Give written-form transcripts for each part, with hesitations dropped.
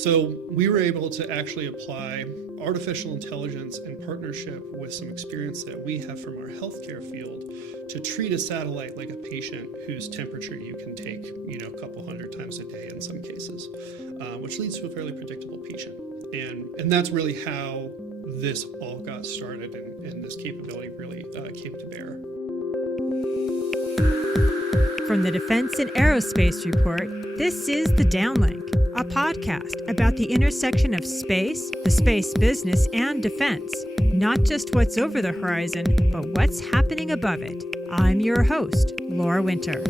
So we were able to actually apply artificial intelligence in partnership with some experience that we have from our healthcare field to treat a satellite like a patient whose temperature you can take, a couple hundred times a day in some cases, which leads to a fairly predictable patient. And that's really how this all got started, and this capability really came to bear. From the Defense and Aerospace Report, this is The Downlink, a podcast about the intersection of space, the space business, and defense. Not just what's over the horizon, but what's happening above it. I'm your host, Laura Winter.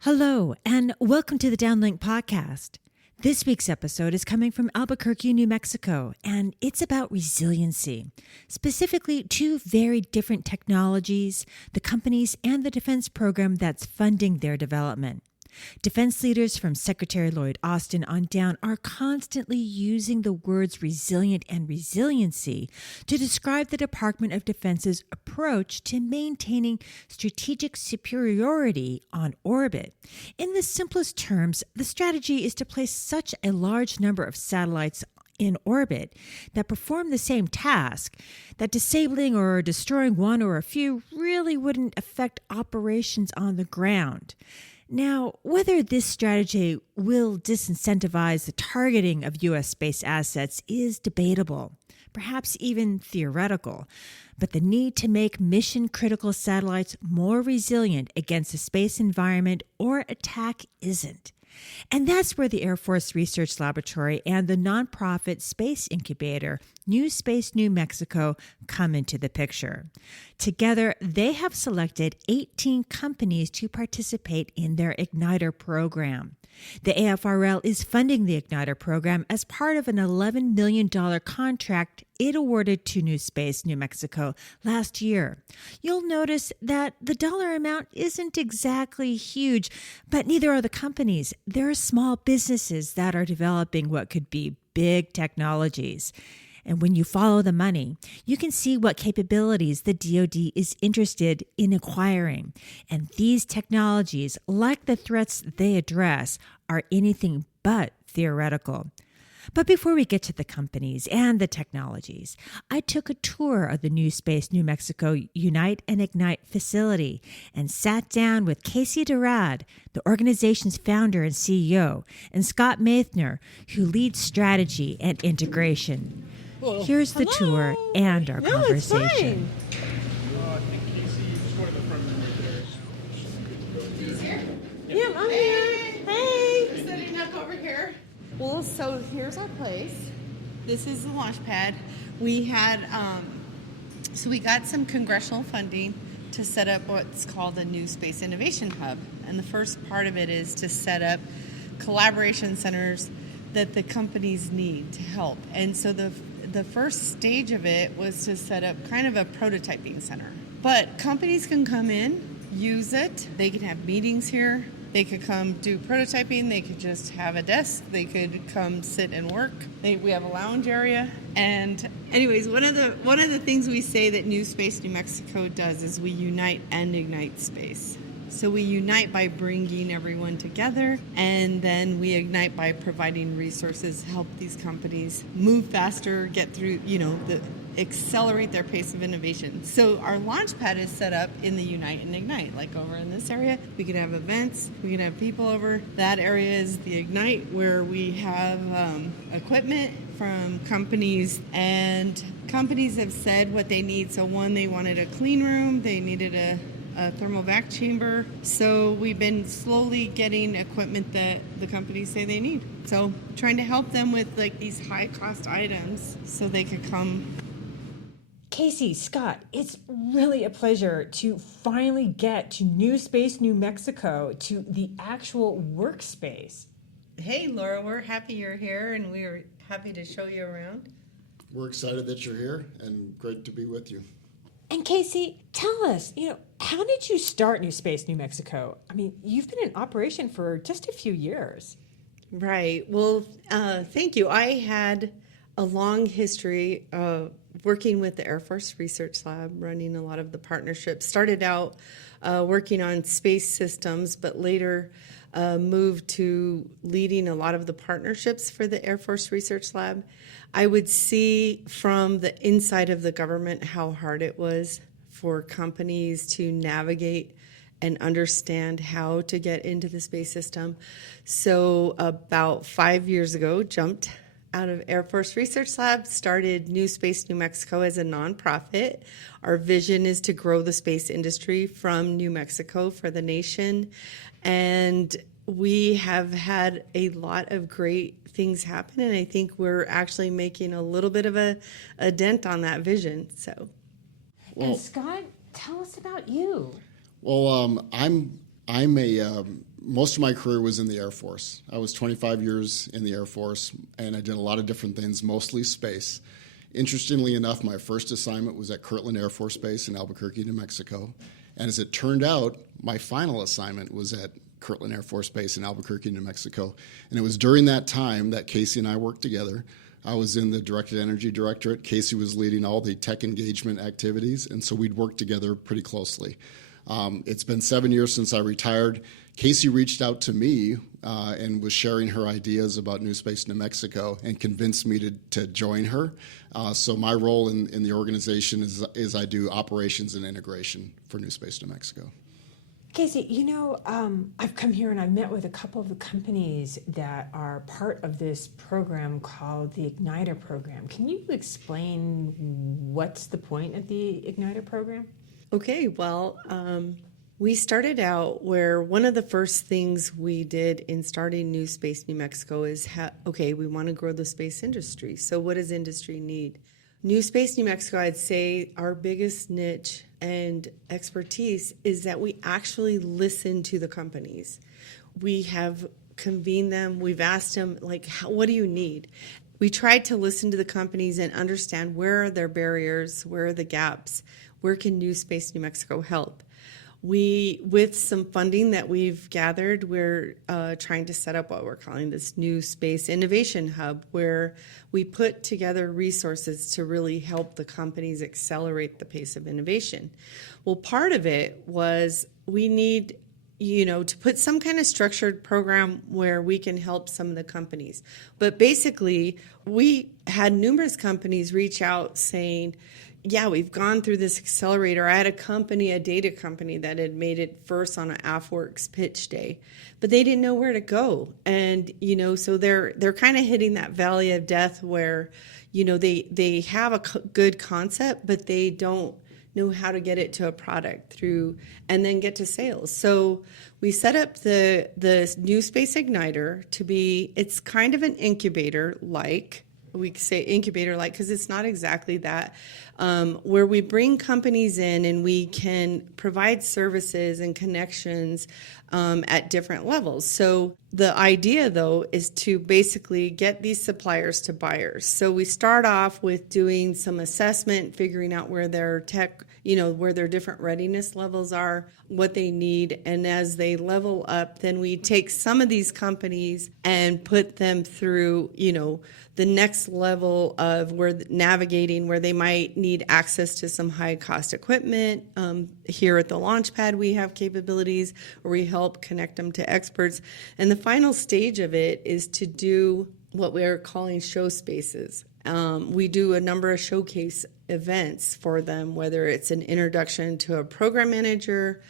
Hello, and welcome to the Downlink podcast. This week's episode is coming from Albuquerque, New Mexico, and it's about resiliency, specifically two very different technologies, the companies, and the defense program that's funding their development. Defense leaders from Secretary Lloyd Austin on down are constantly using the words resilient and resiliency to describe the Department of Defense's approach to maintaining strategic superiority on orbit. In the simplest terms, the strategy is to place such a large number of satellites in orbit that perform the same task that disabling or destroying one or a few really wouldn't affect operations on the ground. Now, whether this strategy will disincentivize the targeting of U.S. space assets is debatable, perhaps even theoretical, but the need to make mission-critical satellites more resilient against the space environment or attack isn't. And that's where the Air Force Research Laboratory and the nonprofit space incubator, NewSpace, New Mexico, come into the picture. Together, they have selected 18 companies to participate in their Igniter program. The AFRL is funding the Igniter program as part of an $11 million contract it awarded to NewSpace, New Mexico last year. You'll notice that the dollar amount isn't exactly huge, but neither are the companies. They're small businesses that are developing what could be big technologies. And when you follow the money, you can see what capabilities the DoD is interested in acquiring. And these technologies, like the threats they address, are anything but theoretical. But before we get to the companies and the technologies, I took a tour of the NewSpace, New Mexico Unite and Ignite facility and sat down with Casey DeRaad, the organization's founder and CEO, and Scott Maethner, who leads strategy and integration. Well, here's the tour and our conversation. It's fine. I think Casey, just go to the front room right there. He's here? Yeah, I'm here. Hey. We're setting up over here. Well, so here's our place. This is the launch pad. We had, so we got some congressional funding to set up what's called a NewSpace Innovation Hub. And the first part of it is to set up collaboration centers that the companies need to help. And so the first stage of it was to set up kind of a prototyping center. But companies can come in, use it. They can have meetings here. They could come do prototyping. They could just have a desk. They could come sit and work. We have a lounge area. And anyways, one of the things we say that NewSpace New Mexico does is we unite and ignite space. So we unite by bringing everyone together, and then we ignite by providing resources, help these companies move faster, get through, accelerate their pace of innovation. So our launch pad is set up in the Unite and Ignite, like over in this area. We can have events, we can have people over. That area is the Ignite, where we have equipment from companies, and companies have said what they need. So one, they wanted a clean room, they needed a thermal vac chamber. So we've been slowly getting equipment that the companies say they need. So trying to help them with like these high cost items so they could come. Casey, Scott, it's really a pleasure to finally get to NewSpace, New Mexico, to the actual workspace. Hey, Laura, we're happy you're here, and we're happy to show you around. We're excited that you're here, and great to be with you. And Casey, tell us, how did you start NewSpace, New Mexico? I mean, you've been in operation for just a few years. Right. Well, thank you. I had a long history of working with the Air Force Research Lab, running a lot of the partnerships. Started out working on space systems, but later moved to leading a lot of the partnerships for the Air Force Research Lab. I would see from the inside of the government how hard it was for companies to navigate and understand how to get into the space system. So about 5 years ago, jumped out of Air Force Research Lab, started NewSpace New Mexico as a nonprofit. Our vision is to grow the space industry from New Mexico for the nation. And we have had a lot of great things happen, and I think we're actually making a little bit of a dent on that vision. So, and Scott, tell us about you. Well, I'm most of my career was in the Air Force. I was 25 years in the Air Force, and I did a lot of different things, mostly space. Interestingly enough, my first assignment was at Kirtland Air Force Base in Albuquerque, New Mexico. And as it turned out, my final assignment was at Kirtland Air Force Base in Albuquerque, New Mexico. And it was during that time that Casey and I worked together. I was in the Directed Energy Directorate. Casey was leading all the tech engagement activities, and so we'd worked together pretty closely. It's been 7 years since I retired. Casey reached out to me and was sharing her ideas about NewSpace New Mexico and convinced me to join her. So my role in the organization is I do operations and integration for NewSpace New Mexico. Casey, I've come here and I've met with a couple of the companies that are part of this program called the Igniter program. Can you explain what's the point of the Igniter program? okay, well, we started out where one of the first things we did in starting NewSpace New Mexico is, we want to grow the space industry. So what does industry need? NewSpace New Mexico, I'd say our biggest niche and expertise is that we actually listen to the companies. We have convened them. We've asked them, what do you need? We tried to listen to the companies and understand where are their barriers, where are the gaps, where can NewSpace New Mexico help? With some funding that we've gathered, we're trying to set up what we're calling this new space innovation hub, where we put together resources to really help the companies accelerate the pace of innovation. Well, part of it was we need to put some kind of structured program where we can help some of the companies. But basically, we had numerous companies reach out saying, yeah, we've gone through this accelerator. I had a data company that had made it first on an AFWorks pitch day, but they didn't know where to go. And, so they're kind of hitting that valley of death where, they have a good concept, but they don't know how to get it to a product and then get to sales. So we set up the NewSpace Igniter it's kind of an incubator like. We say incubator like because it's not exactly that, where we bring companies in and we can provide services and connections at different levels. So the idea, though, is to basically get these suppliers to buyers. So we start off with doing some assessment, figuring out where their tech, where their different readiness levels are, what they need. And as they level up, then we take some of these companies and put them through, the next level of where they might need access to some high cost equipment. Here at the launch pad, we have capabilities where we help connect them to experts. And the final stage of it is to do what we're calling show spaces. We do a number of showcase events for them, whether it's an introduction to a program manager,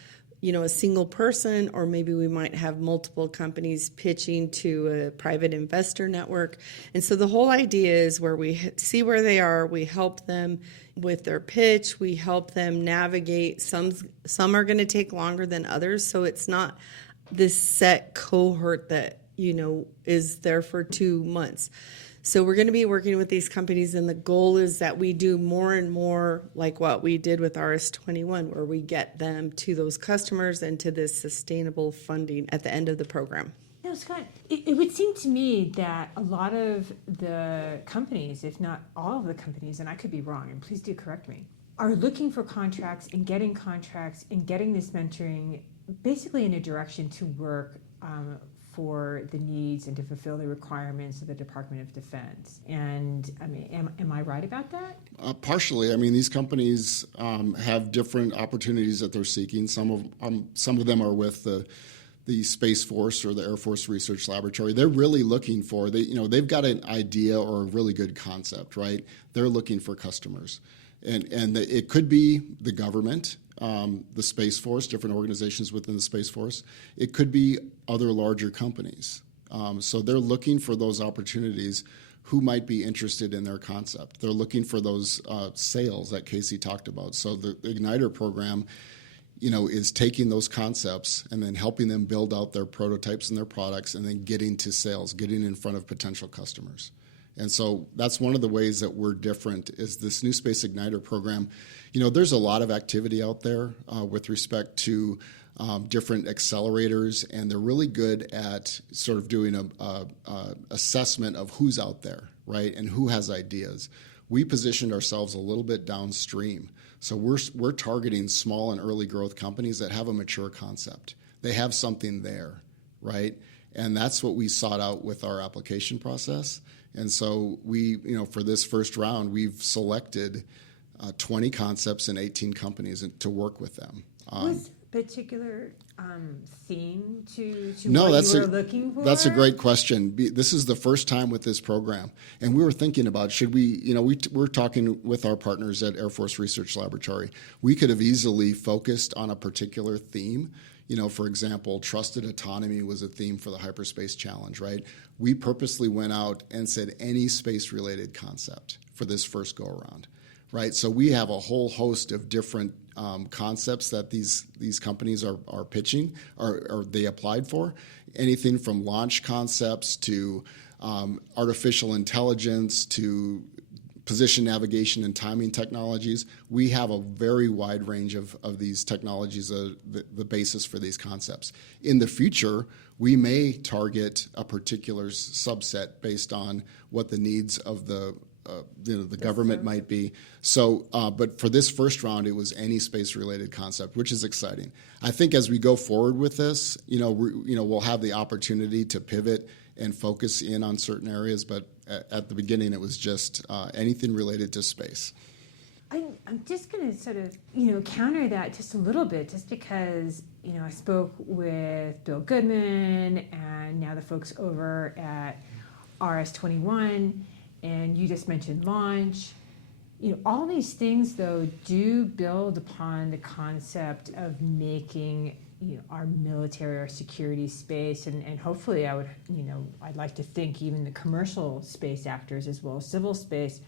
a single person, or maybe we might have multiple companies pitching to a private investor network. And so the whole idea is where we see where they are, we help them with their pitch, we help them navigate. Some are going to take longer than others, so it's not this set cohort that, is there for 2 months. So we're going to be working with these companies, and the goal is that we do more and more like what we did with RS21, where we get them to those customers and to this sustainable funding at the end of the program. Now, Scott, it would seem to me that a lot of the companies, if not all of the companies, and I could be wrong, and please do correct me, are looking for contracts and getting this mentoring basically in a direction to work for the needs and to fulfill the requirements of the Department of Defense. And am I right about that? Partially. These companies have different opportunities that they're seeking. Some of them are with the the Space Force or the Air Force Research Laboratory, they're really looking for, they've got an idea or a really good concept, right? They're looking for customers. And it could be the government, the Space Force, different organizations within the Space Force. It could be other larger companies. So they're looking for those opportunities who might be interested in their concept. They're looking for those sales that Casey talked about. So the Igniter program, is taking those concepts and then helping them build out their prototypes and their products and then getting to sales, getting in front of potential customers. And so that's one of the ways that we're different is this NewSpace Igniter program. There's a lot of activity out there with respect to different accelerators, and they're really good at sort of doing a assessment of who's out there, right, and who has ideas. We positioned ourselves a little bit downstream. So we're targeting small and early growth companies that have a mature concept. They have something there, right? And that's what we sought out with our application process. And so we, for this first round, we've selected 20 concepts and 18 companies to work with them. Was particular theme to no, what you were looking for? That's a great question. This is the first time with this program, and we were thinking about should we, we're talking with our partners at Air Force Research Laboratory. We could have easily focused on a particular theme. For example, trusted autonomy was a theme for the Hyperspace Challenge, right? We purposely went out and said any space-related concept for this first go-around, right? So we have a whole host of different concepts that these companies are pitching or they applied for. Anything from launch concepts to artificial intelligence to position navigation and timing technologies. We have a very wide range of these technologies, the basis for these concepts. In the future, we may target a particular subset based on what the needs of the government might be. So, but for this first round, it was any space-related concept, which is exciting. I think as we go forward with this, we'll have the opportunity to pivot and focus in on certain areas, but at the beginning, it was just anything related to space. I'm just going to sort of, counter that just a little bit, just because, I spoke with Bill Goodman and now the folks over at RS-21, and you just mentioned launch. All these things, though, do build upon the concept of making our military, our security space, and hopefully I'd like to think even the commercial space actors as well as civil space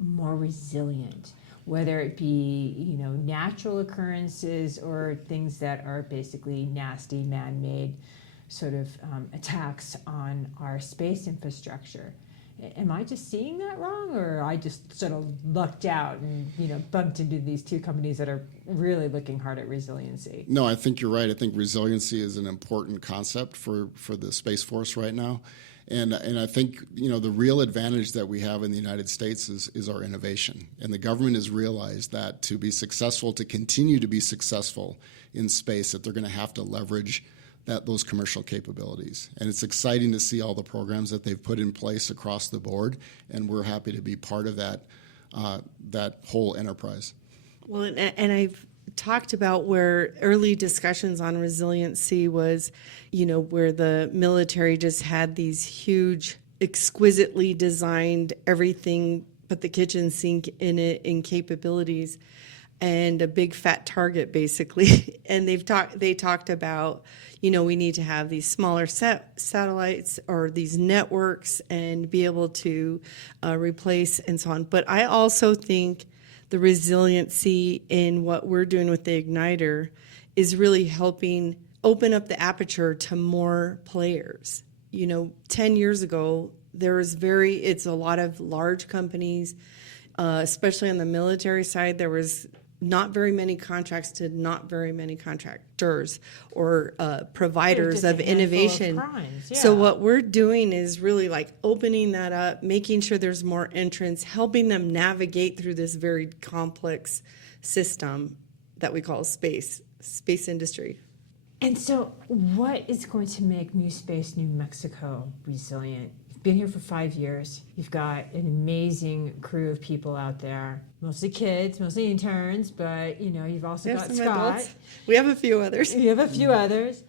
more resilient, whether it be, natural occurrences or things that are basically nasty, man-made sort of attacks on our space infrastructure. Am I just seeing that wrong, or I just sort of lucked out and bumped into these two companies that are really looking hard at resiliency? No, I think you're right. I think resiliency is an important concept for the Space Force right now, and I think the real advantage that we have in the United States is our innovation, and the government has realized that to be successful, to continue to be successful in space, that they're going to have to leverage those commercial capabilities. And it's exciting to see all the programs that they've put in place across the board, and we're happy to be part of that whole enterprise. Well, and I've talked about where early discussions on resiliency was, where the military just had these huge, exquisitely designed everything but the kitchen sink in capabilities, and a big fat target basically. And they talked about, we need to have these smaller satellites or these networks and be able to replace and so on. But I also think the resiliency in what we're doing with the Igniter is really helping open up the aperture to more players. 10 years ago, it's a lot of large companies, especially on the military side. There was not very many contracts to not very many contractors or providers of innovation. So what we're doing is really like opening that up, making sure there's more entrants, helping them navigate through this very complex system that we call space industry. And so what is going to make NewSpace New Mexico resilient? Been here for 5 years. You've got an amazing crew of people out there, mostly kids, mostly interns, but you've also got Scott. Adults. We have a few others. You have a few others.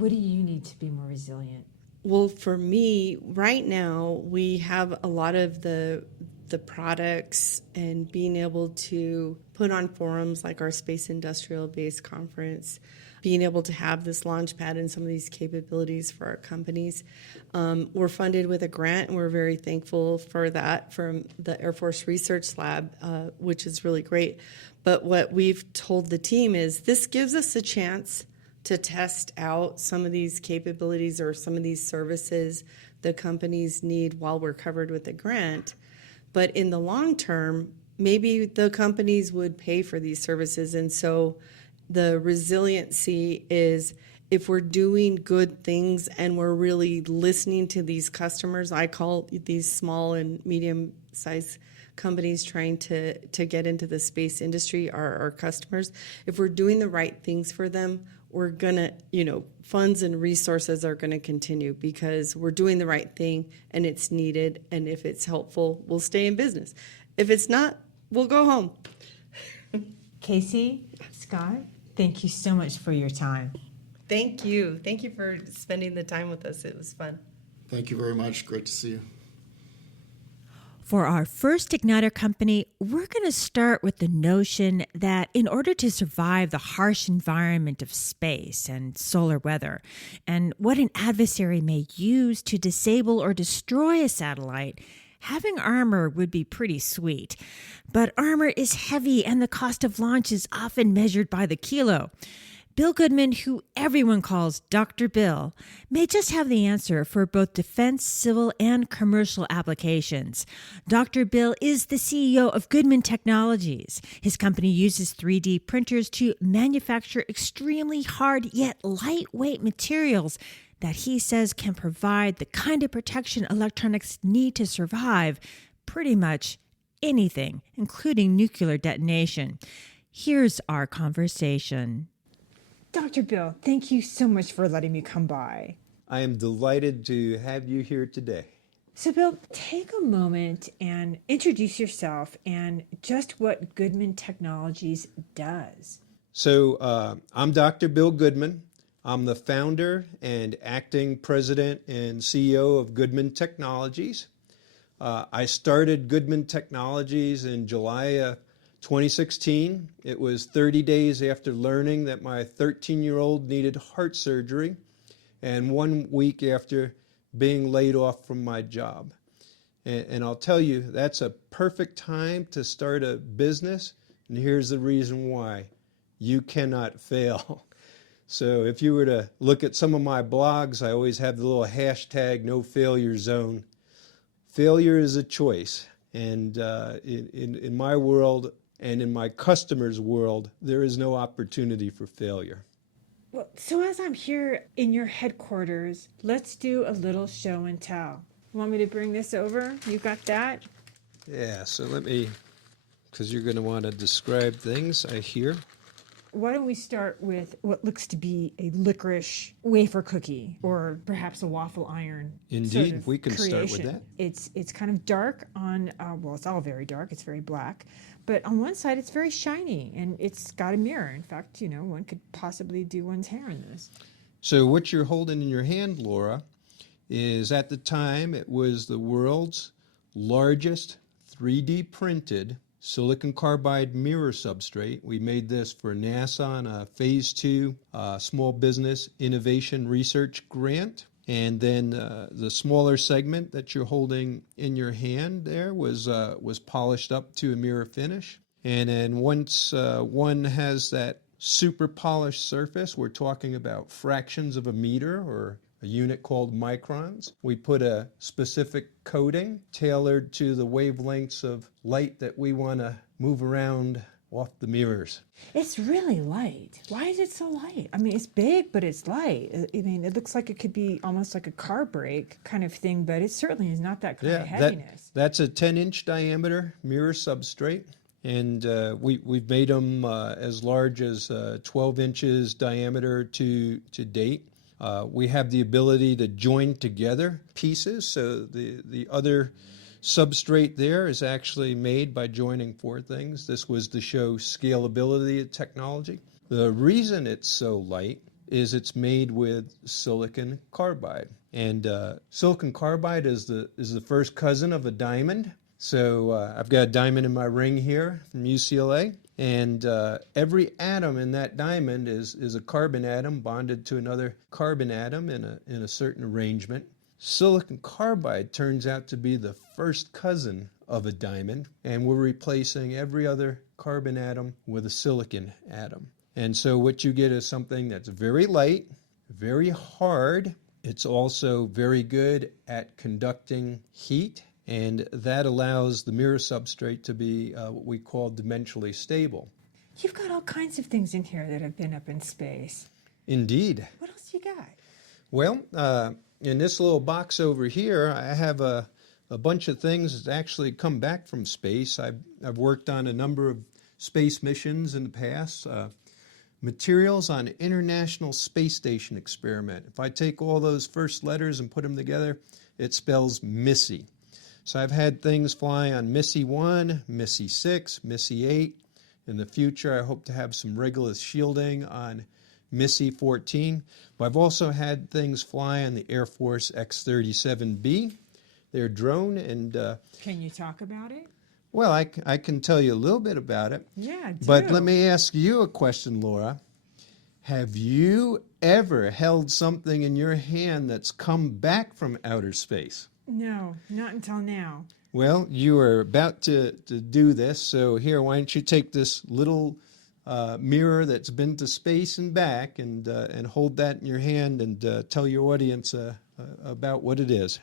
What do you need to be more resilient? Well, for me, right now, we have a lot of the products and being able to put on forums like our Space Industrial Base Conference, being able to have this launch pad and some of these capabilities for our companies. We're funded with a grant, and we're very thankful for that from the Air Force Research Lab, which is really great. But what we've told the team is this gives us a chance to test out some of these capabilities or some of these services the companies need while we're covered with a grant. But in the long term, maybe the companies would pay for these services. And so the resiliency is if we're doing good things and we're really listening to these customers, I call these small and medium-sized companies trying to get into the space industry, our customers, if we're doing the right things for them, we're gonna, funds and resources are gonna continue because we're doing the right thing and it's needed. And if it's helpful, we'll stay in business. If it's not, we'll go home. Casey, Scott, thank you so much for your time. Thank you. Thank you for spending the time with us. It was fun. Thank you very much. Great to see you. For our first Igniter company, we're going to start with the notion that in order to survive the harsh environment of space and solar weather, and what an adversary may use to disable or destroy a satellite, having armor would be pretty sweet. But armor is heavy, and the cost of launch is often measured by the kilo. Bill Goodman, who everyone calls Dr. Bill, may just have the answer for both defense, civil, and commercial applications. Dr. Bill is the CEO of Goodman Technologies. His company uses 3D printers to manufacture extremely hard yet lightweight materials that he says can provide the kind of protection electronics need to survive pretty much anything, including nuclear detonation. Here's our conversation. Dr. Bill, thank you so much for letting me come by. I am delighted to have you here today. So, Bill, take a moment and introduce yourself and just what Goodman Technologies does. So, I'm Dr. Bill Goodman. I'm the founder and acting president and CEO of Goodman Technologies. I started Goodman Technologies in July 2016. It was 30 days after learning that my 13-year-old needed heart surgery and 1 week after being laid off from my job. And I'll tell you, that's a perfect time to start a business. And here's the reason why. You cannot fail. So if you were to look at some of my blogs, I always have the little hashtag no failure zone. Failure is a choice. And in my world, and in my customers' world, there is no opportunity for failure. Well, so as I'm here in your headquarters, let's do a little show and tell. Want me to bring this over? You got that? Yeah, so let me, because you're going to want to describe things, I hear. Why don't we start with what looks to be a licorice wafer cookie, or perhaps a waffle iron? Indeed, sort of we can creation. start with that. It's kind of dark on, well, it's all very dark. It's very black. But on one side, it's very shiny, and it's got a mirror. In fact, one could possibly do one's hair in this. So what you're holding in your hand, Laura, is at the time, it was the world's largest 3D printed silicon carbide mirror substrate. We made this for NASA on a phase 2 small business innovation research grant. And then the smaller segment that you're holding in your hand there was polished up to a mirror finish. And then once one has that super polished surface, we're talking about fractions of a meter or a unit called microns. We put a specific coating tailored to the wavelengths of light that we want to move around off the mirrors. It's really light. Why is it so light? I mean, it's big, but it's light. I mean, it looks like it could be almost like a car brake kind of thing, but it certainly is not that kind of heaviness. That's a 10-inch diameter mirror substrate, and we've made them as large as 12 inches diameter to date. We have the ability to join together pieces, so the other substrate there is actually made by joining 4 things. This was to show scalability of technology. The reason it's so light is it's made with silicon carbide. And silicon carbide is the first cousin of a diamond. So I've got a diamond in my ring here from UCLA. And every atom in that diamond is a carbon atom bonded to another carbon atom in a certain arrangement. Silicon carbide turns out to be the first cousin of a diamond, and we're replacing every other carbon atom with a silicon atom. And so what you get is something that's very light, very hard. It's also very good at conducting heat, and that allows the mirror substrate to be what we call dimensionally stable. You've got all kinds of things in here that have been up in space. Indeed. What else you got? Well, in this little box over here, I have a bunch of things that actually come back from space. I've worked on a number of space missions in the past. Materials on International Space Station experiment. If I take all those first letters and put them together, it spells Missy. So I've had things fly on Missy 1, Missy 6, Missy 8. In the future, I hope to have some Regulus shielding on Missy 14. But I've also had things fly on the Air Force X-37B, their drone. And Can you talk about it? well, I can tell you a little bit about it. Yeah, do. But let me ask you a question, Laura. Have you ever held something in your hand that's come back from outer space? No, not until now. Well, you are about to do this, so here, why don't you take this little mirror that's been to space and back and hold that in your hand and tell your audience about what it is.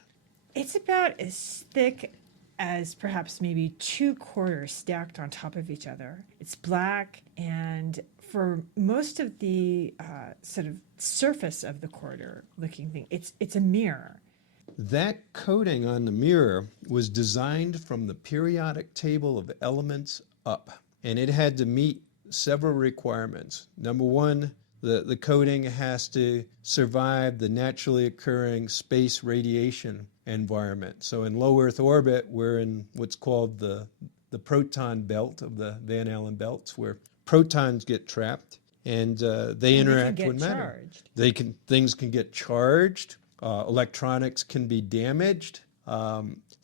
It's about as thick as perhaps maybe 2 quarters stacked on top of each other. It's black, and for most of the sort of surface of the quarter looking thing, it's a mirror. That coating on the mirror was designed from the periodic table of elements up, and it had to meet several requirements. Number one, the coating has to survive the naturally occurring space radiation environment. So in low Earth orbit, we're in what's called the proton belt of the Van Allen belts, where protons get trapped and they interact with matter. Things can get charged. Electronics can be damaged.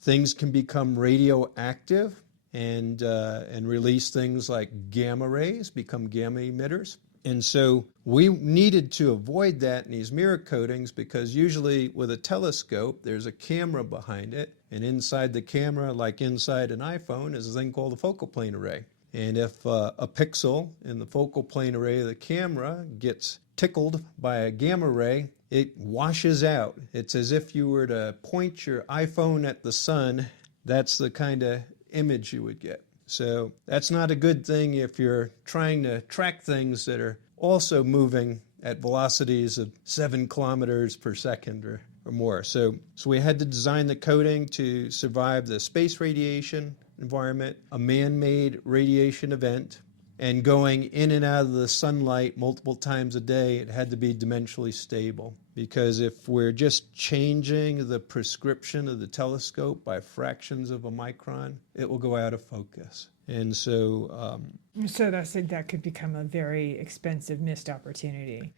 Things can become radioactive and release things like gamma rays, become gamma emitters. And so we needed to avoid that in these mirror coatings because usually with a telescope, there's a camera behind it. And inside the camera, like inside an iPhone, is a thing called a focal plane array. And if a pixel in the focal plane array of the camera gets tickled by a gamma ray, it washes out. It's as if you were to point your iPhone at the sun. That's the kind of image you would get. So that's not a good thing if you're trying to track things that are also moving at velocities of 7 kilometers per second or more. So we had to design the coating to survive the space radiation environment, a man-made radiation event, and going in and out of the sunlight multiple times a day. It had to be dimensionally stable, because if we're just changing the prescription of the telescope by fractions of a micron, it will go out of focus. And so that could become a very expensive missed opportunity.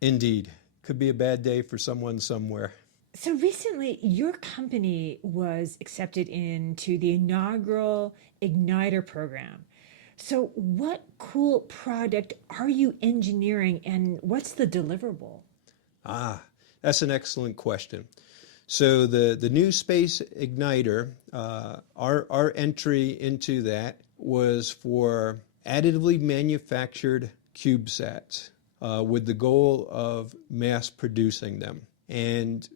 Indeed. Could be a bad day for someone somewhere. So recently, your company was accepted into the inaugural Igniter program. So what cool product are you engineering, and what's the deliverable? That's an excellent question. So the NewSpace Igniter, our entry into that was for additively manufactured CubeSats with the goal of mass producing them. And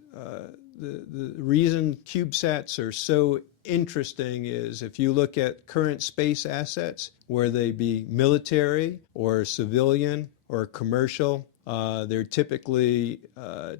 the reason CubeSats are so interesting is if you look at current space assets, whether they be military or civilian or commercial, they're typically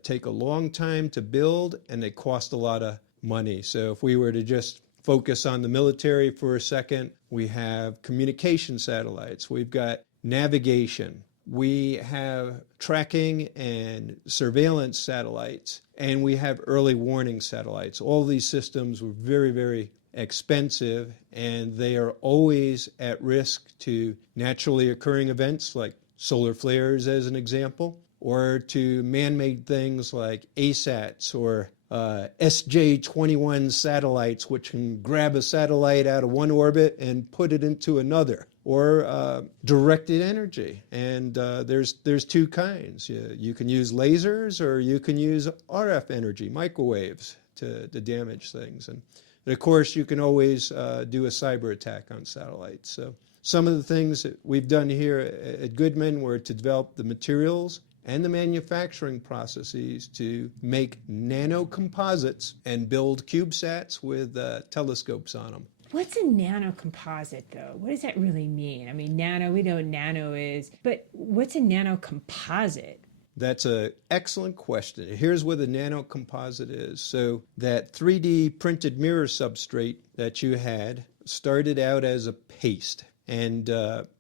take a long time to build and they cost a lot of money. So if we were to just focus on the military for a second, we have communication satellites, we've got navigation, we have tracking and surveillance satellites, and we have early warning satellites. All these systems were very, very expensive, and they are always at risk to naturally occurring events like solar flares, as an example. or to man-made things like ASATs or SJ-21 satellites, which can grab a satellite out of one orbit and put it into another, or directed energy. And there's two kinds. You can use lasers, or you can use RF energy, microwaves, to damage things. And of course, you can always do a cyber attack on satellites. So some of the things that we've done here at Goodman were to develop the materials and the manufacturing processes to make nanocomposites and build CubeSats with telescopes on them. What's a nanocomposite, though? What does that really mean? I mean, nano, we know what nano is, but what's a nanocomposite? That's an excellent question. Here's what a nanocomposite is. So that 3D printed mirror substrate that you had started out as a paste. And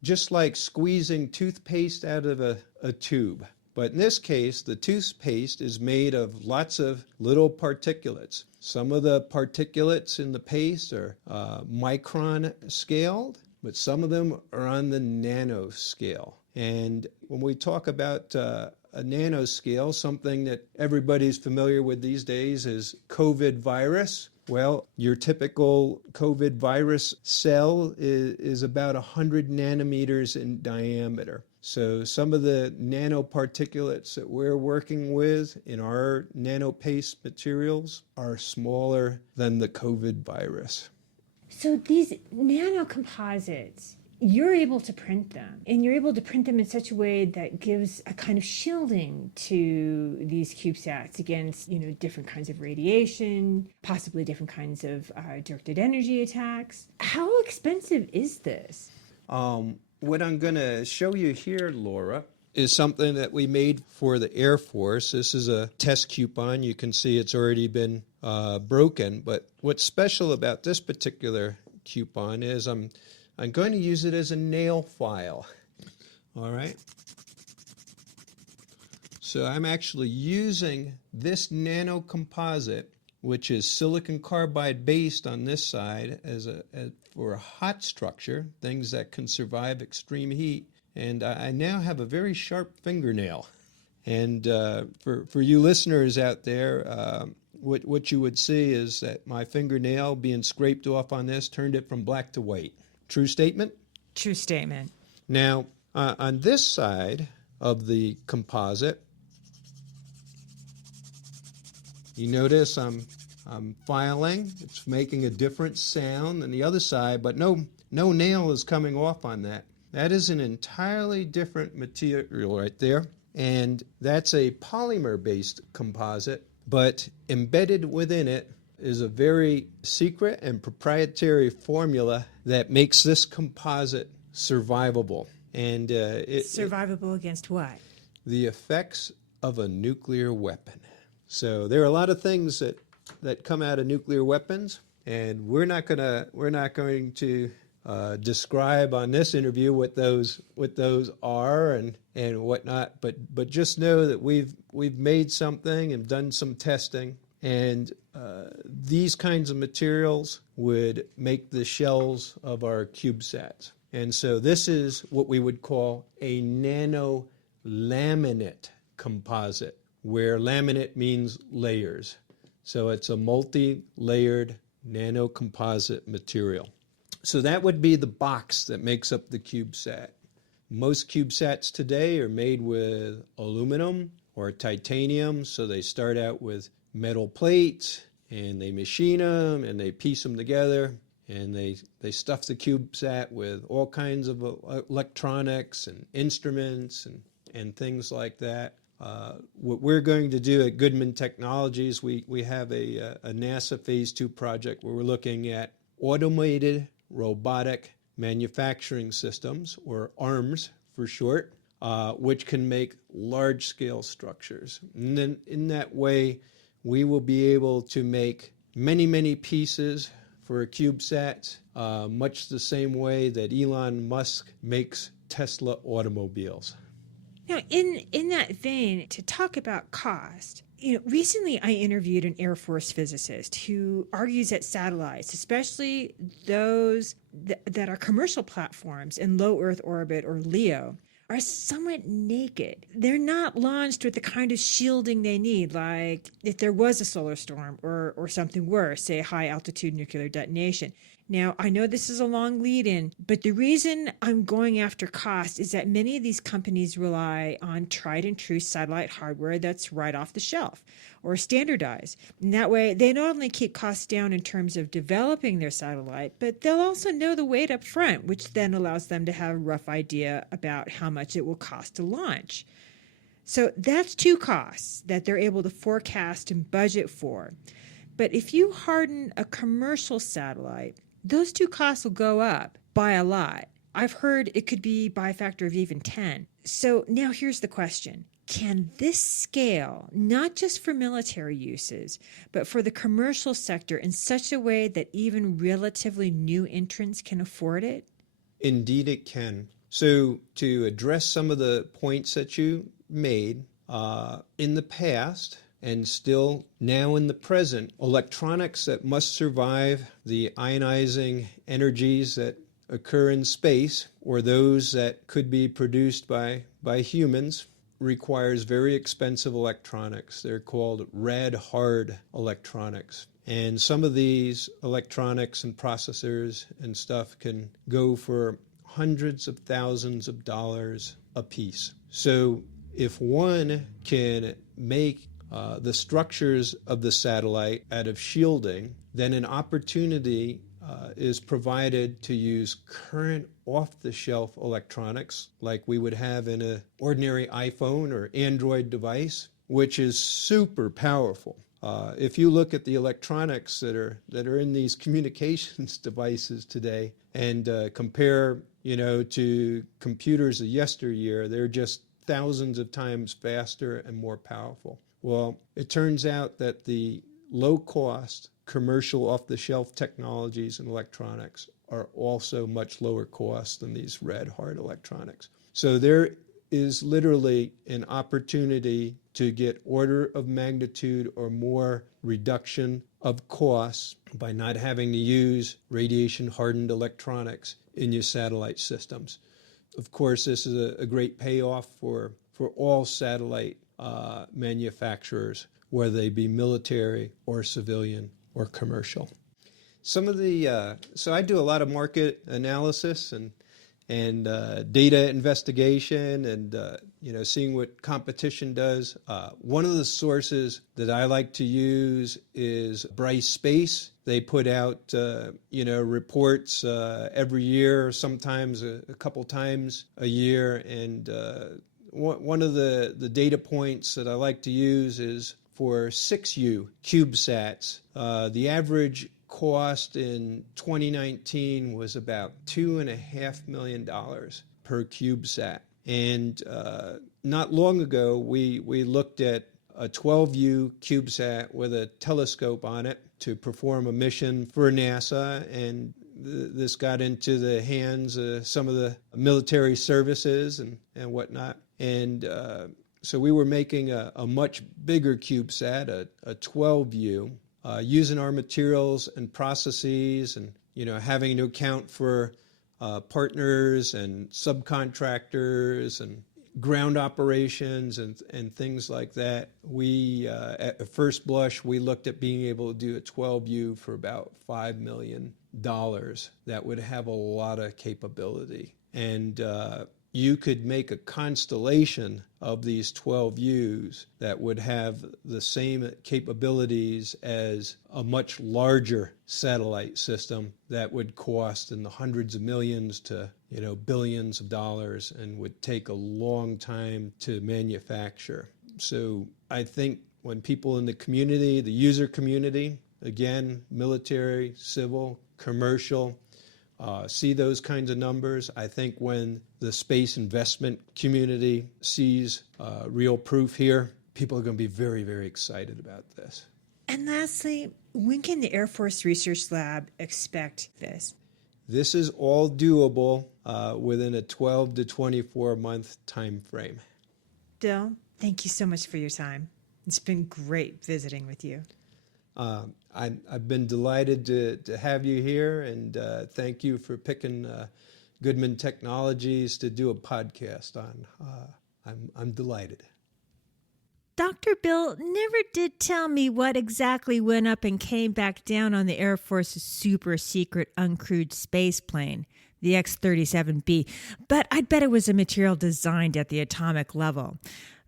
just like squeezing toothpaste out of a tube. But in this case, the toothpaste is made of lots of little particulates. Some of the particulates in the paste are micron scaled, but some of them are on the nano scale. And when we talk about a nanoscale, something that everybody's familiar with these days is COVID virus. Well, your typical COVID virus cell is about 100 nanometers in diameter. So some of the nanoparticulates that we're working with in our nanopaste materials are smaller than the COVID virus. So these nanocomposites, you're able to print them, and you're able to print them in such a way that gives a kind of shielding to these CubeSats against, different kinds of radiation, possibly different kinds of directed energy attacks. How expensive is this? What I'm going to show you here, Laura, is something that we made for the Air Force. This is a test coupon. You can see it's already been broken. But what's special about this particular coupon is I'm going to use it as a nail file. All right. So I'm actually using this nanocomposite, which is silicon carbide based on this side, for a hot structure, things that can survive extreme heat. And I now have a very sharp fingernail. And for you listeners out there, what you would see is that my fingernail being scraped off on this turned it from black to white. True statement? True statement. Now, on this side of the composite, you notice I'm filing. It's making a different sound than the other side, but no nail is coming off on that. That is an entirely different material right there, and that's a polymer-based composite, but embedded within it is a very secret and proprietary formula that makes this composite survivable. And survivable against what? The effects of a nuclear weapon. So there are a lot of things that come out of nuclear weapons, and we're not going to describe on this interview what those are and whatnot. But just know that we've made something and done some testing, and these kinds of materials would make the shells of our CubeSats. And so this is what we would call a nanolaminate composite, where laminate means layers. So it's a multi-layered nanocomposite material. So that would be the box that makes up the CubeSat. Most CubeSats today are made with aluminum or titanium, so they start out with metal plates, and they machine them, and they piece them together, and they stuff the CubeSat with all kinds of electronics and instruments and things like that. What we're going to do at Goodman Technologies, we have a NASA Phase 2 project where we're looking at automated robotic manufacturing systems, or ARMS for short, which can make large-scale structures. And then in that way, we will be able to make many, many pieces for a CubeSat, much the same way that Elon Musk makes Tesla automobiles. Now, in that vein, to talk about cost, recently I interviewed an Air Force physicist who argues that satellites, especially those that are commercial platforms in low Earth orbit or LEO, are somewhat naked. They're not launched with the kind of shielding they need, like if there was a solar storm or something worse, say a high altitude nuclear detonation. Now, I know this is a long lead in, but the reason I'm going after cost is that many of these companies rely on tried and true satellite hardware that's right off the shelf or standardized. And that way, they not only keep costs down in terms of developing their satellite, but they'll also know the weight up front, which then allows them to have a rough idea about how much it will cost to launch. So that's two costs that they're able to forecast and budget for. But if you harden a commercial satellite, those two costs will go up by a lot. I've heard it could be by a factor of even 10. So now here's the question. Can this scale, not just for military uses, but for the commercial sector in such a way that even relatively new entrants can afford it? Indeed, it can. So to address some of the points that you made, in the past, and still now in the present, electronics that must survive the ionizing energies that occur in space, or those that could be produced by humans, requires very expensive electronics. They're called rad-hard electronics. And some of these electronics and processors and stuff can go for hundreds of thousands of dollars a piece. So if one can make the structures of the satellite out of shielding, then an opportunity is provided to use current off-the-shelf electronics like we would have in an ordinary iPhone or Android device, which is super powerful. If you look at the electronics that are in these communications devices today and compare, to computers of yesteryear, they're just thousands of times faster and more powerful. Well, it turns out that the low-cost commercial off-the-shelf technologies and electronics are also much lower cost than these rad-hard electronics. So there is literally an opportunity to get order of magnitude or more reduction of costs by not having to use radiation-hardened electronics in your satellite systems. Of course, this is a great payoff for all satellite manufacturers, whether they be military or civilian or commercial. Some of the so I do a lot of market analysis and data investigation and seeing what competition does. One of the sources that I like to use is Bryce Space. They put out reports every year, sometimes a couple times a year, and one of the data points that I like to use is for 6U CubeSats. The average cost in 2019 was about $2.5 million per CubeSat. And not long ago, we looked at a 12U CubeSat with a telescope on it to perform a mission for NASA, and this got into the hands of some of the military services and whatnot. And so we were making a much bigger CubeSat, a 12U, using our materials and processes and, having to account for partners and subcontractors and ground operations and things like that. We, at first blush, we looked at being able to do a 12U for about $5 million. That would have a lot of capability. And you could make a constellation of these 12Us that would have the same capabilities as a much larger satellite system that would cost in the hundreds of millions to billions of dollars and would take a long time to manufacture. So I think when people in the community, the user community, again, military, civil, commercial, see those kinds of numbers, I think when the space investment community sees real proof here, people are going to be very, very excited about this. And lastly, when can the Air Force Research Lab expect this? This is all doable within a 12 to 24 month time frame. Bill, thank you so much for your time. It's been great visiting with you. I've been delighted to have you here, and thank you for picking Goodman Technologies to do a podcast on. I'm delighted. Dr. Bill never did tell me what exactly went up and came back down on the Air Force's super secret uncrewed space plane, the X-37B, but I'd bet it was a material designed at the atomic level.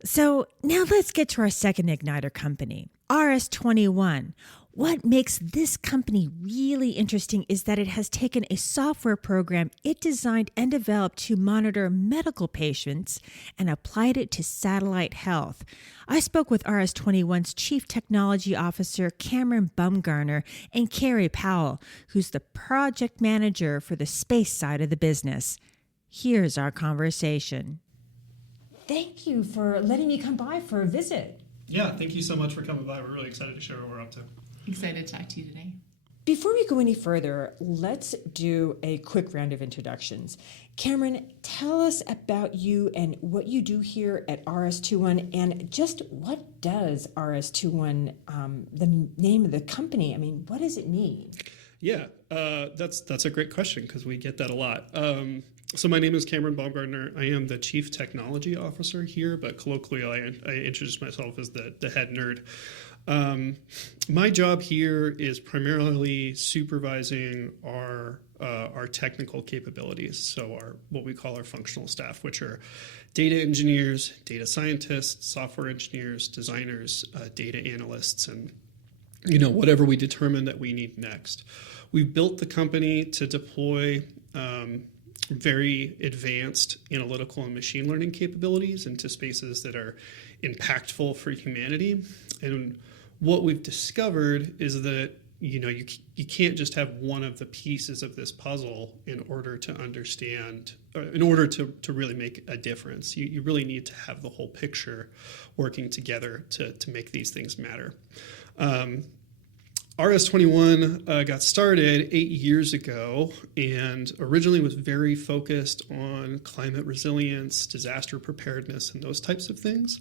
So now let's get to our second igniter company, RS-21. What makes this company really interesting is that it has taken a software program it designed and developed to monitor medical patients and applied it to satellite health. I spoke with RS-21's Chief Technology Officer, Kameron Baumgardner, and Carrie Powell, who's the project manager for the space side of the business. Here's our conversation. Thank you for letting me come by for a visit. Yeah, thank you so much for coming by. We're really excited to share what we're up to. Excited to talk to you today. Before we go any further, let's do a quick round of introductions. Kameron, tell us about you and what you do here at RS-21, and just what does RS-21, the name of the company, I mean, what does it mean? Yeah, that's a great question because we get that a lot. So my name is Kameron Baumgardner. I am the Chief Technology Officer here, but colloquially I introduce myself as the head nerd. My job here is primarily supervising our technical capabilities, so what we call our functional staff, which are data engineers, data scientists, software engineers, designers, data analysts, and whatever we determine that we need next. We've built the company to deploy very advanced analytical and machine learning capabilities into spaces that are impactful for humanity. And what we've discovered is that you can't just have one of the pieces of this puzzle in order to understand, in order to really make a difference. You really need to have the whole picture working together to make these things matter. RS-21 got started 8 years ago and originally was very focused on climate resilience, disaster preparedness, and those types of things.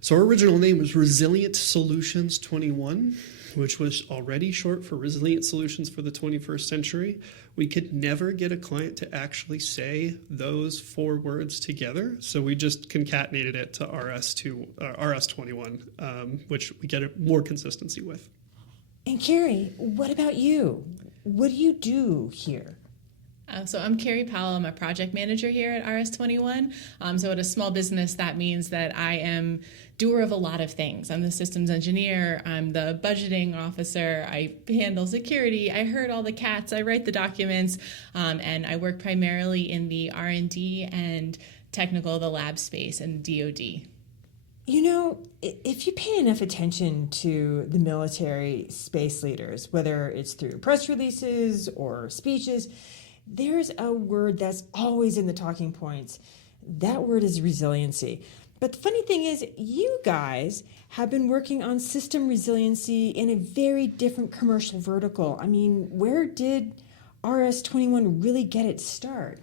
So our original name was Resilient Solutions 21, which was already short for Resilient Solutions for the 21st Century. We could never get a client to actually say those 4 words together, so we just concatenated it to RS-21, which we get more consistency with. And Carrie, what about you? What do you do here? So I'm Carrie Powell. I'm a project manager here at RS-21. So at a small business, that means that I am doer of a lot of things. I'm the systems engineer. I'm the budgeting officer. I handle security. I herd all the cats. I write the documents. And I work primarily in the R&D and technical, the lab space, and DoD. If you pay enough attention to the military space leaders, whether it's through press releases or speeches, there's a word that's always in the talking points. That word is resiliency. But the funny thing is, you guys have been working on system resiliency in a very different commercial vertical. I mean, where did RS-21 really get its start?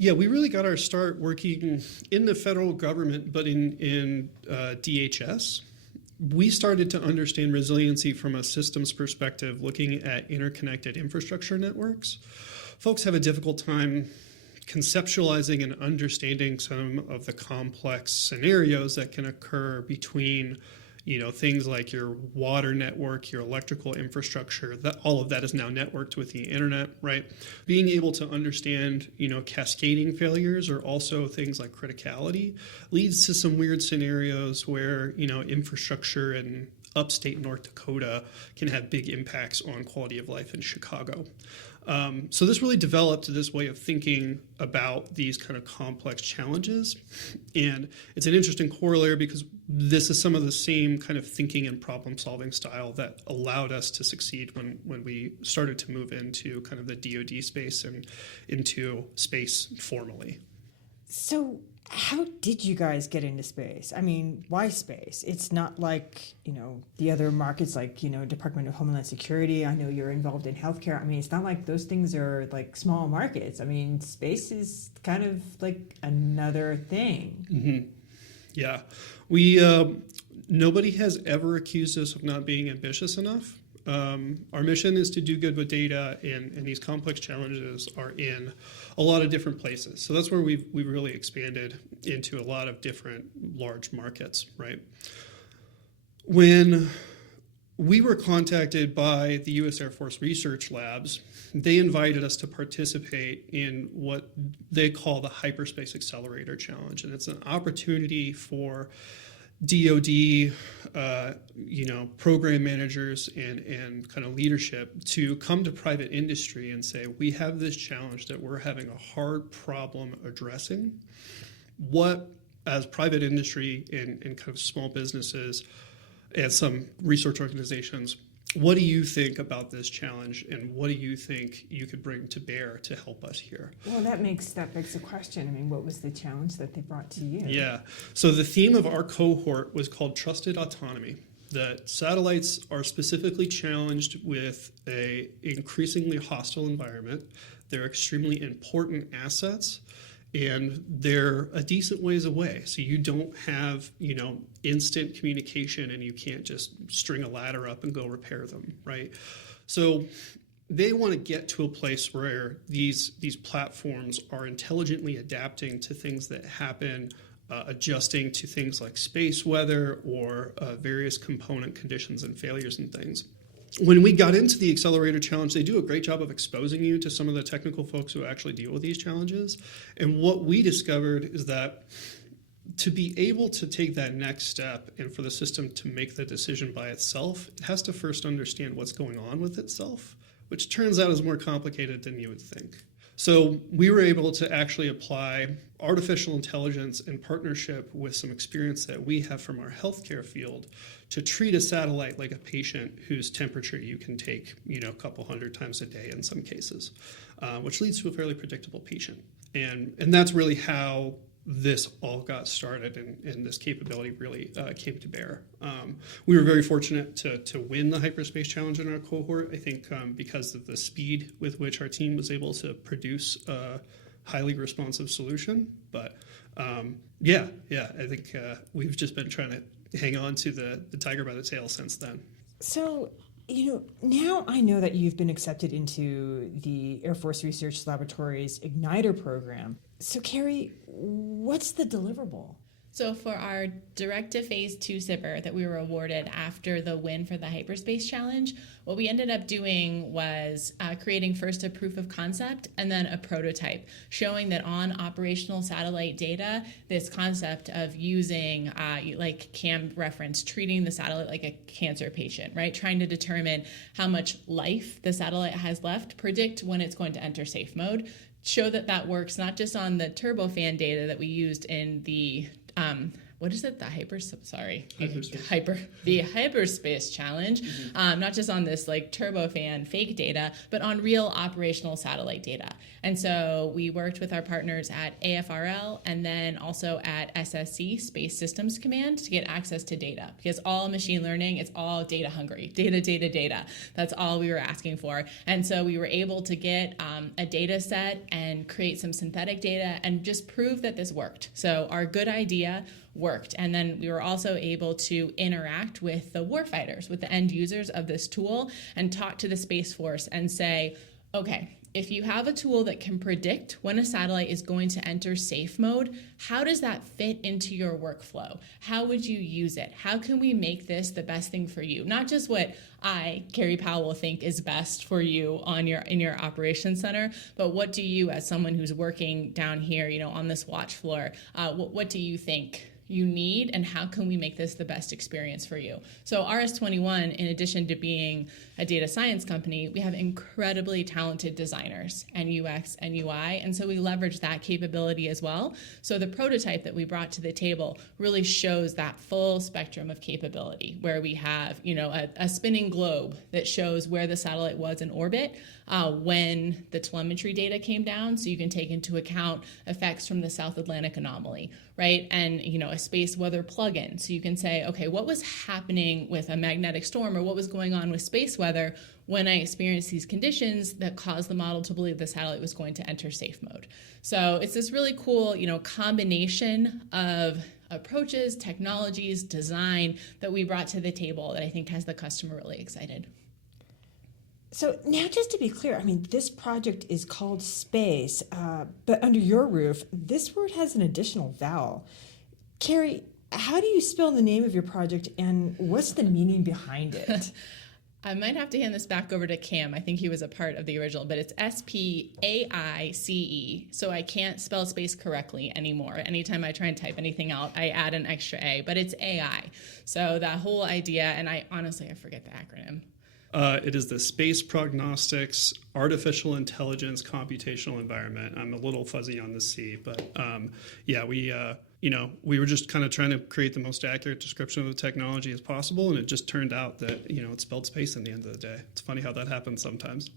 Yeah, we really got our start working in the federal government, but in DHS. We started to understand resiliency from a systems perspective, looking at interconnected infrastructure networks. Folks have a difficult time conceptualizing and understanding some of the complex scenarios that can occur between things like your water network, your electrical infrastructure, that all of that is now networked with the internet, right? Being able to understand, cascading failures or also things like criticality leads to some weird scenarios where, infrastructure in upstate North Dakota can have big impacts on quality of life in Chicago. So this really developed this way of thinking about these kind of complex challenges. And it's an interesting corollary because this is some of the same kind of thinking and problem-solving style that allowed us to succeed when we started to move into kind of the DoD space and into space formally. So how did you guys get into space? I mean, why space? It's not like, the other markets like, Department of Homeland Security. I know you're involved in healthcare. I mean, it's not like those things are like small markets. I mean, space is kind of like another thing. Mm-hmm. Yeah. Nobody has ever accused us of not being ambitious enough. Our mission is to do good with data, and these complex challenges are in a lot of different places. So that's where we've really expanded into a lot of different large markets, right? When we were contacted by the U.S. Air Force Research Labs, they invited us to participate in what they call the Hyperspace Accelerator Challenge, and it's an opportunity for DoD, program managers and kind of leadership to come to private industry and say, we have this challenge that we're having a hard problem addressing. What, as private industry and kind of small businesses and some research organizations, what do you think about this challenge, and what do you think you could bring to bear to help us here? Well, that begs the question. I mean, what was the challenge that they brought to you? Yeah. So the theme of our cohort was called Trusted Autonomy. That satellites are specifically challenged with a increasingly hostile environment. They're extremely important assets, and they're a decent ways away. So you don't have, instant communication, and you can't just string a ladder up and go repair them, right? So they want to get to a place where these platforms are intelligently adapting to things that happen, adjusting to things like space weather or various component conditions and failures and things. When we got into the Accelerator Challenge, they do a great job of exposing you to some of the technical folks who actually deal with these challenges. And what we discovered is that to be able to take that next step and for the system to make the decision by itself, it has to first understand what's going on with itself, which turns out is more complicated than you would think. So we were able to actually apply artificial intelligence in partnership with some experience that we have from our healthcare field to treat a satellite like a patient whose temperature you can take, a couple hundred times a day in some cases, which leads to a fairly predictable patient. And that's really how this all got started, and this capability really came to bear. We were very fortunate to win the Hyperspace Challenge in our cohort, I think because of the speed with which our team was able to produce a highly responsive solution. But I think we've just been trying to hang on to the tiger by the tail since then. So, now I know that you've been accepted into the Air Force Research Laboratory's Igniter program. So, Carrie, what's the deliverable? So for our direct-to-phase 2 SBIR that we were awarded after the win for the Hyperspace Challenge, what we ended up doing was creating first a proof of concept and then a prototype, showing that on operational satellite data, this concept of using, like Cam referenced, treating the satellite like a cancer patient, right? Trying to determine how much life the satellite has left, predict when it's going to enter safe mode, show that works not just on the turbofan data that we used in the the Hyperspace Challenge, not just on this like turbofan fake data, but on real operational satellite data. And so we worked with our partners at AFRL and then also at SSC, Space Systems Command, to get access to data, because all machine learning, it's all data hungry, data. That's all we were asking for. And so we were able to get a data set and create some synthetic data and just prove that this worked. So our good idea worked. And then we were also able to interact with the warfighters, with the end users of this tool, and talk to the Space Force and say, okay, if you have a tool that can predict when a satellite is going to enter safe mode, how does that fit into your workflow? How would you use it? How can we make this the best thing for you? Not just what I, Carrie Powell, think is best for you in your operations center, but what do you, as someone who's working down here, on this watch floor, what do you think you need, and how can we make this the best experience for you? So RS21, in addition to being a data science company, we have incredibly talented designers and UX and UI, and so we leverage that capability as well. So the prototype that we brought to the table really shows that full spectrum of capability, where we have a spinning globe that shows where the satellite was in orbit when the telemetry data came down, so you can take into account effects from the South Atlantic anomaly, right? And a space weather plugin, so you can say, okay, what was happening with a magnetic storm, or what was going on with space weather when I experienced these conditions that caused the model to believe the satellite was going to enter safe mode. So it's this really cool, combination of approaches, technologies, design that we brought to the table that I think has the customer really excited. So now, just to be clear, I mean, this project is called Space, but under your roof, this word has an additional vowel. Carrie, how do you spell the name of your project, and what's the meaning behind it? I might have to hand this back over to Cam. I think he was a part of the original, but it's SPAICE. So I can't spell space correctly anymore. Anytime I try and type anything out, I add an extra A, but it's AI. So that whole idea, and I forget the acronym. It is the Space Prognostics Artificial Intelligence Computational Environment. I'm a little fuzzy on the C, but we were just kind of trying to create the most accurate description of the technology as possible, and it just turned out that, it spelled space in the end of the day. It's funny how that happens sometimes.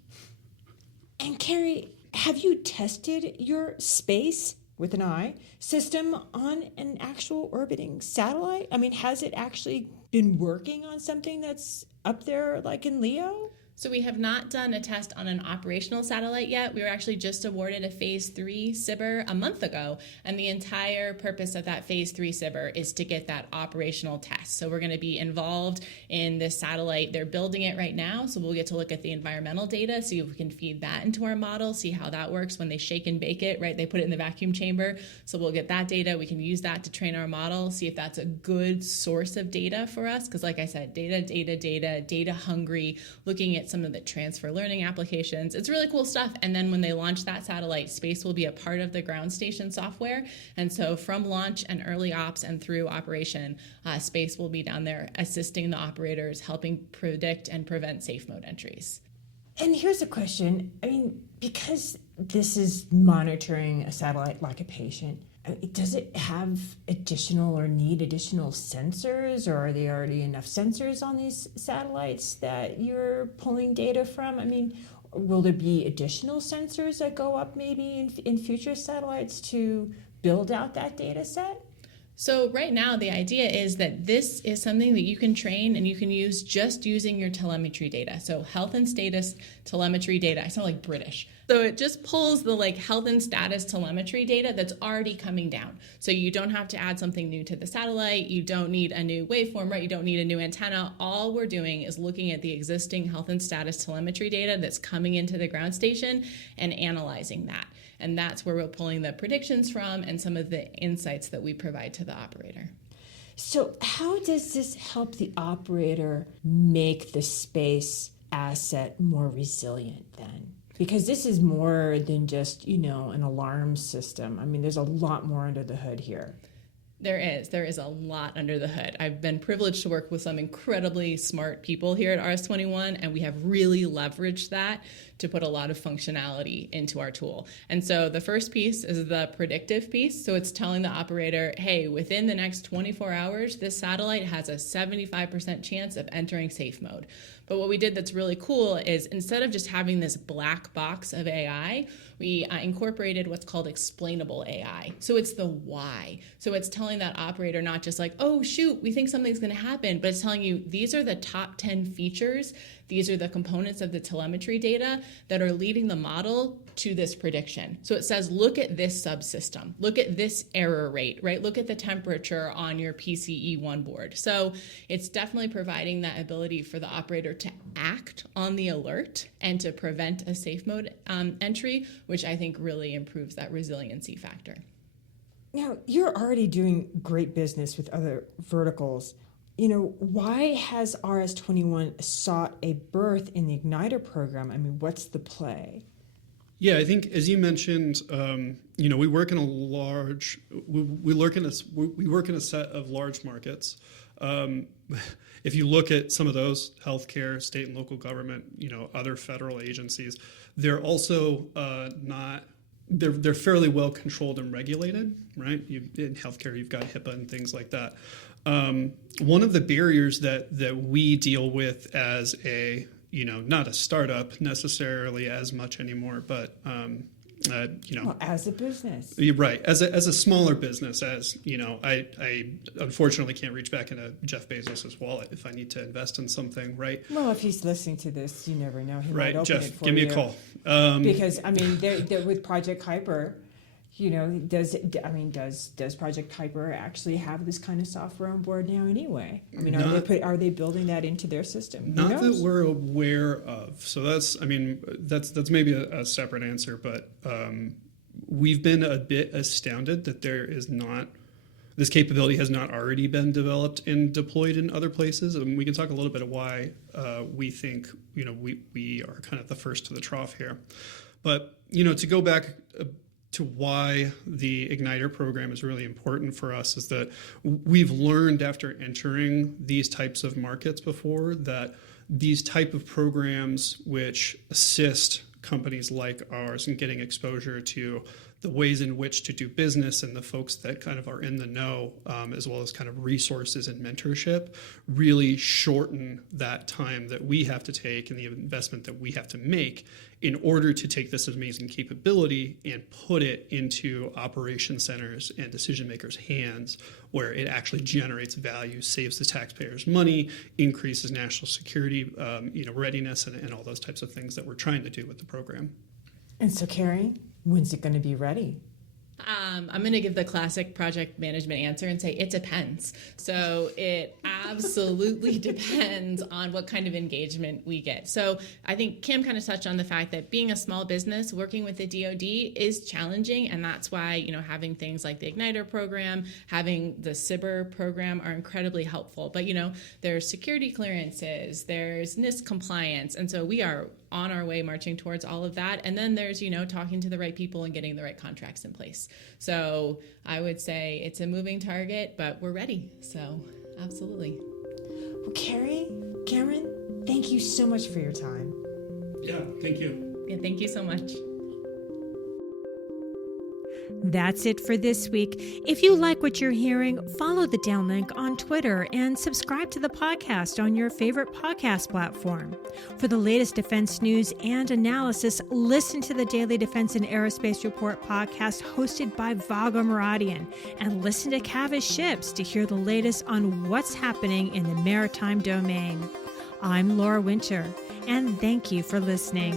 And Carrie, have you tested your space, with an I, system on an actual orbiting satellite? I mean, has it actually been working on something that's up there like in Leo? So we have not done a test on an operational satellite yet. We were actually just awarded a Phase 3 SBIR a month ago, and the entire purpose of that Phase 3 SBIR is to get that operational test. So we're going to be involved in this satellite. They're building it right now, so we'll get to look at the environmental data, see if we can feed that into our model, see how that works when they shake and bake it, right? They put it in the vacuum chamber, so we'll get that data. We can use that to train our model, see if that's a good source of data for us, because like I said, data hungry, looking at some of the transfer learning applications. It's really cool stuff. And then when they launch that satellite, Space will be a part of the ground station software. And so from launch and early ops and through operation, Space will be down there assisting the operators, helping predict and prevent safe mode entries. And here's a question. I mean, because this is monitoring a satellite like a patient, does it have additional or need additional sensors, or are there already enough sensors on these satellites that you're pulling data from? I mean, will there be additional sensors that go up maybe in future satellites to build out that data set? So right now, the idea is that this is something that you can train and you can use just using your telemetry data. So health and status telemetry data. I sound like British. So it just pulls the health and status telemetry data that's already coming down. So you don't have to add something new to the satellite. You don't need a new waveform, right? You don't need a new antenna. All we're doing is looking at the existing health and status telemetry data that's coming into the ground station and analyzing that. And that's where we're pulling the predictions from and some of the insights that we provide to the operator. So how does this help the operator make the space asset more resilient then? Because this is more than just, an alarm system. I mean, there's a lot more under the hood here. There is a lot under the hood. I've been privileged to work with some incredibly smart people here at RS21, and we have really leveraged that to put a lot of functionality into our tool. And so the first piece is the predictive piece. So it's telling the operator, hey, within the next 24 hours, this satellite has a 75% chance of entering safe mode. But what we did that's really cool is instead of just having this black box of AI, we incorporated what's called explainable AI. So it's the why. So it's telling that operator not just like, oh, shoot, we think something's going to happen, but it's telling you these are the top 10 features. These are the components of the telemetry data that are leading the model to this prediction. So it says, look at this subsystem. Look at this error rate, right? Look at the temperature on your PCE1 board. So it's definitely providing that ability for the operator to act on the alert and to prevent a safe mode entry, which I think really improves that resiliency factor. Now, you're already doing great business with other verticals. Why has RS21 sought a berth in the Igniter program? I mean, what's the play? Yeah, I think as you mentioned, we work in a large, we work in a set of large markets. If you look at some of those, healthcare, state and local government, other federal agencies, they're also not. They're fairly well controlled and regulated, right? In healthcare, you've got HIPAA and things like that. One of the barriers that we deal with as a, not a startup necessarily as much anymore, but, as a business. Right. As a smaller business, I unfortunately can't reach back into Jeff Bezos' wallet if I need to invest in something, right? Well, if he's listening to this, you never know. He right, might open Jeff, it for give me you. a call. Because, they're with Project Kuiper, Does Project Kuiper actually have this kind of software on board now anyway? I mean, are they building that into their system? Not that we're aware of. So that's maybe a separate answer, but we've been a bit astounded that this capability has not already been developed and deployed in other places. And we can talk a little bit of why we think we are kind of the first to the trough here. But to go back to why the Igniter program is really important for us is that we've learned after entering these types of markets before that these type of programs which assist companies like ours in getting exposure to the ways in which to do business and the folks that kind of are in the know, as well as kind of resources and mentorship, really shorten that time that we have to take and the investment that we have to make in order to take this amazing capability and put it into operation centers and decision makers' hands where it actually generates value, saves the taxpayers money, increases national security readiness, and all those types of things that we're trying to do with the program. And so, Carrie, when's it going to be ready? I'm going to give the classic project management answer and say it depends. So it absolutely depends on what kind of engagement we get. So I think Kim kind of touched on the fact that being a small business, working with the DoD is challenging, and that's why having things like the Igniter program, having the CIBR program are incredibly helpful. But there's security clearances, there's NIST compliance, and so we are on our way marching towards all of that. And then there's, talking to the right people and getting the right contracts in place. So I would say it's a moving target, but we're ready. So absolutely. Well, Carrie, Kameron, thank you so much for your time. Yeah, thank you. Yeah, thank you so much. That's it for this week. If you like what you're hearing, follow the Downlink on Twitter and subscribe to the podcast on your favorite podcast platform. For the latest defense news and analysis, listen to the Daily Defense and Aerospace Report podcast hosted by Vago Muradian, and listen to Cavis Ships to hear the latest on what's happening in the maritime domain. I'm Laura Winter, and thank you for listening.